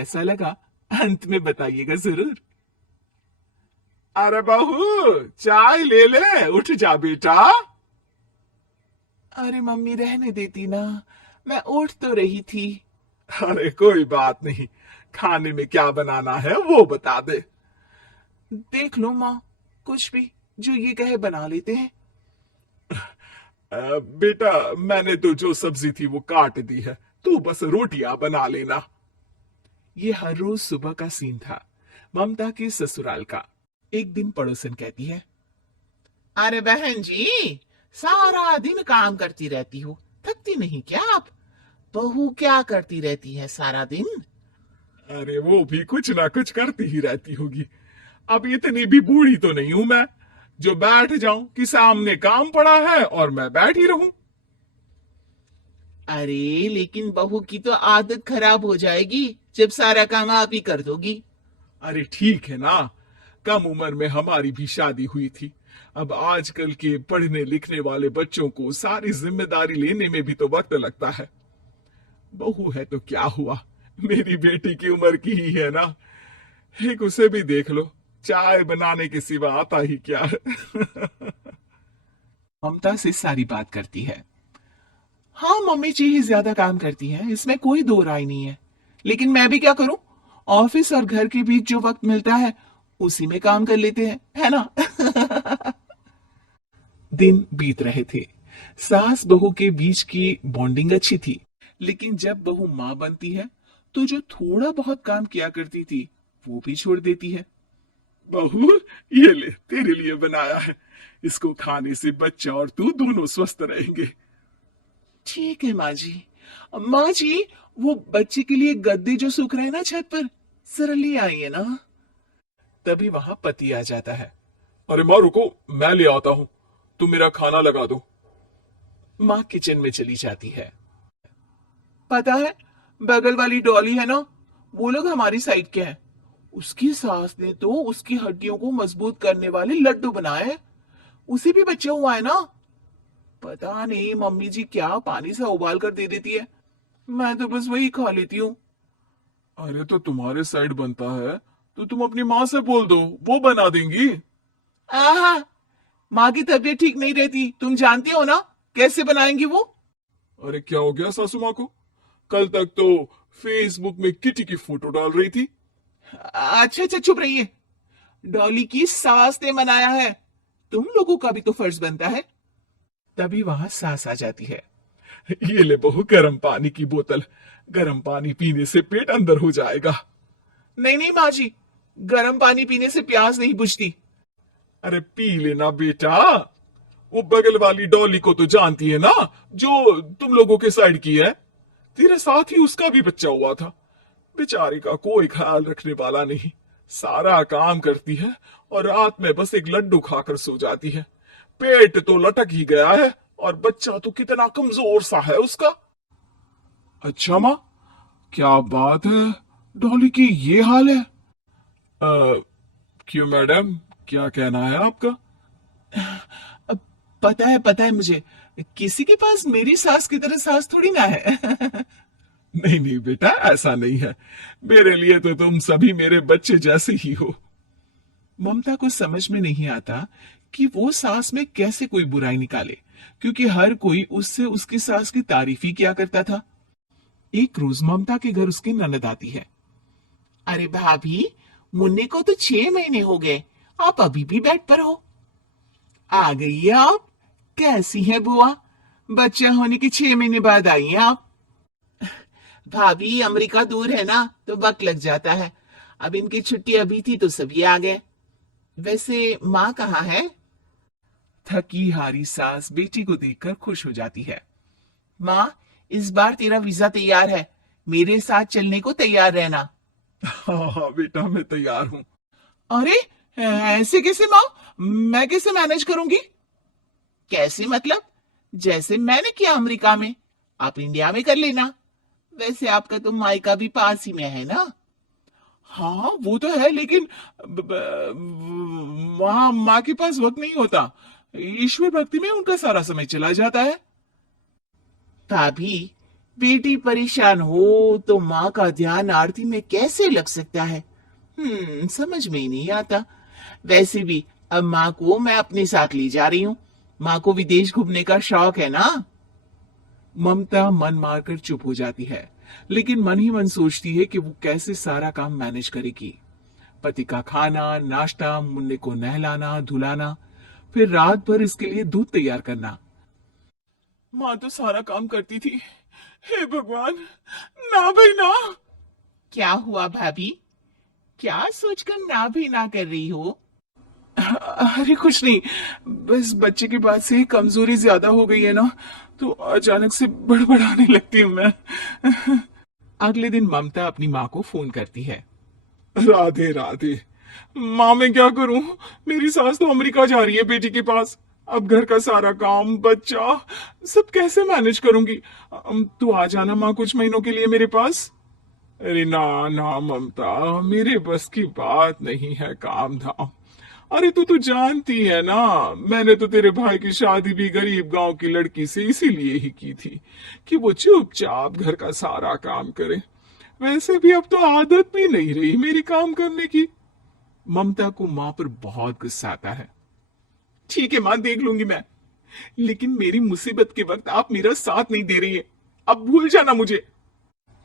कैसा लगा अंत में बताइएगा जरूर। अरे बहू, चाय ले ले, उठ जा बेटा। अरे मम्मी रहने देती ना, मैं उठ तो रही थी। अरे कोई बात नहीं, खाने में क्या बनाना है वो बता दे। देख लो माँ, कुछ भी जो ये कहे बना लेते हैं। बेटा, मैंने तो जो सब्जी थी वो काट दी है, तू बस रोटियां बना लेना। ये हर रोज सुबह का सीन था ममता के ससुराल का। एक दिन पड़ोसन कहती है, अरे बहन जी, सारा दिन काम करती रहती हो, थकती नहीं क्या आप? बहू क्या करती रहती है सारा दिन? अरे वो भी कुछ ना कुछ करती ही रहती होगी। अब इतनी भी बूढ़ी तो नहीं हूं मैं जो बैठ जाऊं कि सामने काम पड़ा है और मैं बैठ ही रहूं। अरे लेकिन बहू की तो आदत खराब हो जाएगी जब सारा काम आप ही कर दोगी। अरे ठीक है ना, कम उम्र में हमारी भी शादी हुई थी। अब आजकल के पढ़ने लिखने वाले बच्चों को सारी जिम्मेदारी लेने में भी तो वक्त लगता है। बहू है तो क्या हुआ, मेरी बेटी की उम्र की ही है ना। एक उसे भी देख लो, चाय बनाने के सिवा आता ही क्या है। ममता से सारी बात करती है। हाँ मम्मी जी ही ज्यादा काम करती है, इसमें कोई दो राय नहीं है। लेकिन मैं भी क्या करूं, ऑफिस और घर के बीच जो वक्त मिलता है उसी में काम कर लेते हैं, है ना। दिन बीत रहे थे। सास बहू के बीच की बॉन्डिंग अच्छी थी, लेकिन जब बहू माँ बनती है तो जो थोड़ा बहुत काम किया करती थी वो भी छोड़ देती है। बहू, ये ले तेरे लिए बनाया है, इसको खाने से बच्चा और तू दोनों स्वस्थ रहेंगे। ठीक है माँ जी। माँ जी, वो बच्चे के लिए गद्दे जो सूख रहे हैं ना छत पर, जरा ले आइए ना। तभी वहां पति आ जाता है। अरे माँ रुको, मैं ले आता हूँ, तुम मेरा खाना लगा दो। माँ किचन में चली जाती है। पता है, बगल वाली डॉली है ना, वो लोग हमारी साइड के हैं। उसकी सास ने तो उसकी हड्डियों को मजबूत करने वाले लड्डू बनाए हैं। उसे भी बच्चा हुआ है ना। पता नहीं मम्मी जी क्या पानी से उबाल कर दे देती है, मैं तो बस वही खा लेती हूँ। अरे तो तुम्हारे साइड बनता है तो तुम अपनी माँ से बोल दो, वो बना देंगी। आहा, माँ की तबीयत ठीक नहीं रहती, तुम जानती हो ना, कैसे बनाएंगी वो? अरे क्या हो गया सासू माँ को? कल तक तो फेसबुक में किटी की फोटो डाल रही थी। अच्छा अच्छा चुप रहिए। डॉली की सास ने मनाया है, तुम लोगों का भी तो फर्ज बनता है। तभी वहां सास आ जाती है। ये ले बहू गर्म पानी की बोतल, गर्म पानी पीने से पेट अंदर हो जाएगा। नहीं नहीं माँ जी, गर्म पानी पीने से प्यास नहीं बुझती। अरे पी लेना बेटा, वो बगल वाली डॉली को तो जानती है ना, जो तुम लोगों के साइड की है। तेरे साथ ही उसका भी बच्चा हुआ था। बेचारी का कोई ख्याल रखने वाला नहीं, सारा काम करती है और रात में बस एक लड्डू खाकर सो जाती है। पेट तो लटक ही गया है और बच्चा तो कितना कमजोर सा है उसका। अच्छा माँ, क्या बात है, डॉली की ये हाल है? क्यों मैडम, क्या कहना है आपका? पता है मुझे, किसी के पास मेरी सास की तरह सास थोड़ी ना है। नहीं नहीं बेटा, ऐसा नहीं है, मेरे लिए तो तुम सभी मेरे बच्चे जैसे ही हो। ममता को समझ में नहीं आता कि वो सास में कैसे कोई बुराई निकाले, क्योंकि हर कोई उससे उसकी सास की तारीफ ही किया करता था। एक रोज ममता के घर उसकी ननद आती है। अरे भाभी, मुन्ने को तो 6 महीने हो गए, आप अभी भी बेड पर हो? आ गई है आप? कैसी है बुआ, बच्चा होने के 6 महीने बाद आई हैं आप? भाभी अमेरिका दूर है ना, तो वक्त लग जाता है। अब इनकी छुट्टी अभी थी तो सभी आ गए। वैसे माँ कहाँ है? थकी हारी सास बेटी को देखकर खुश हो जाती है। माँ, इस बार तेरा वीजा तैयार है, मेरे साथ चलने को तैयार रहना। हाँ हाँ बेटा, मैं तैयार हूँ। अरे ऐसे कैसे माँ, मैं कैसे मैनेज करूंगी? कैसे मतलब? जैसे मैंने किया अमेरिका में, आप इंडिया में कर लेना। वैसे आपका तो मायका भी पास ही में है ना। हाँ वो तो है, लेकिन वहां माँ के पास वक्त नहीं होता, ईश्वर भक्ति में उनका सारा समय चला जाता है। भाभी, बेटी परेशान हो तो माँ का ध्यान आरती में कैसे लग सकता है? समझ में ही नहीं आता। वैसे भी अब माँ को मैं अपने साथ ले जा रही हूँ। माँ को विदेश घूमने का शौक है ना। ममता मन मारकर चुप हो जाती है, लेकिन मन ही मन सोचती है कि वो कैसे सारा काम मैनेज करेगी। पति का खाना, नाश्ता, मुन्ने को नहलाना धुलाना, फिर रात भर इसके लिए दूध तैयार करना। माँ तो सारा काम करती थी। हे भगवान, ना भाई ना। क्या हुआ भाभी? क्या सोचकर ना भी ना कर रही हो? अरे कुछ नहीं, बस बच्चे के बाद से कमजोरी ज्यादा हो गई है ना, तो अचानक से बड़बड़ाने लगती हूँ मैं। अगले दिन ममता अपनी माँ को फोन करती है। राधे राधे। माँ मैं क्या करूं, मेरी सास तो अमेरिका जा रही है बेटी के पास। अब घर का सारा काम, बच्चा, सब कैसे मैनेज करूंगी। तू आ जाना माँ कुछ महीनों के लिए मेरे पास। अरे ना ना ममता, मेरे बस की बात नहीं है काम धाम। अरे तू तो जानती है ना, मैंने तो तेरे भाई की शादी भी गरीब गांव की लड़की से इसीलिए ही की थी कि वो चुपचाप घर का सारा काम करे। वैसे भी अब तो आदत भी नहीं रही मेरी काम करने की। ममता को मां पर बहुत गुस्सा आता है। ठीक है मां, देख लूंगी मैं, लेकिन मेरी मुसीबत के वक्त आप मेरा साथ नहीं दे रही है। अब भूल जाना मुझे।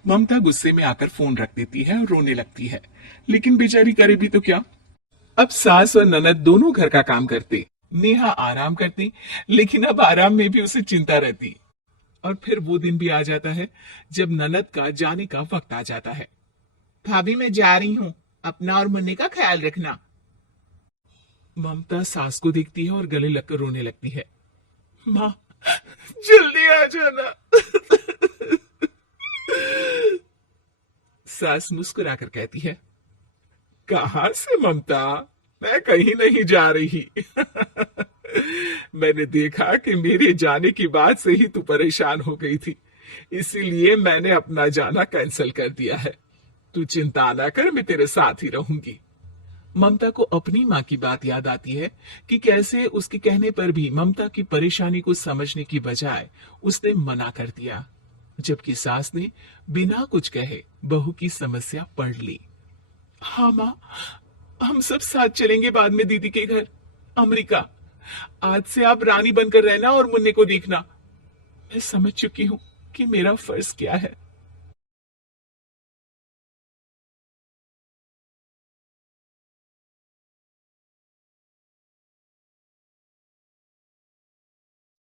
ममता गुस्से में आकर फोन रख देती है और रोने लगती है, लेकिन बेचारी करे भी तो क्या। अब सास और ननद दोनों घर का काम करते, नेहा आराम करती, लेकिन अब आराम में भी उसे चिंता रहती। और फिर वो दिन भी आ जाता है जब ननद का जाने का वक्त आ जाता है। भाभी मैं जा रही हूँ, अपना और मुन्ने का ख्याल रखना। ममता सास को देखती है और गले लगकर रोने लगती है। माँ, जल्दी आ जाना। सास मुस्कुराकर कहती है, कहां से ममता, मैं कहीं नहीं जा रही। मैंने देखा कि मेरे जाने की बात से ही तू परेशान हो गई थी, इसीलिए मैंने अपना जाना कैंसिल कर दिया है। तू चिंता ना कर, मैं तेरे साथ ही रहूंगी। ममता को अपनी माँ की बात याद आती है कि कैसे उसके कहने पर भी ममता की परेशानी को समझने की बजाय उसने मना कर दिया, जबकि सास ने बिना कुछ कहे बहू की समस्या पढ़ ली। हाँ माँ, हम सब साथ चलेंगे बाद में दीदी के घर, अमेरिका। आज से आप रानी बनकर रहना और मुन्ने को देखना। मैं समझ चुकी हूँ कि मेरा फर्ज क्या है।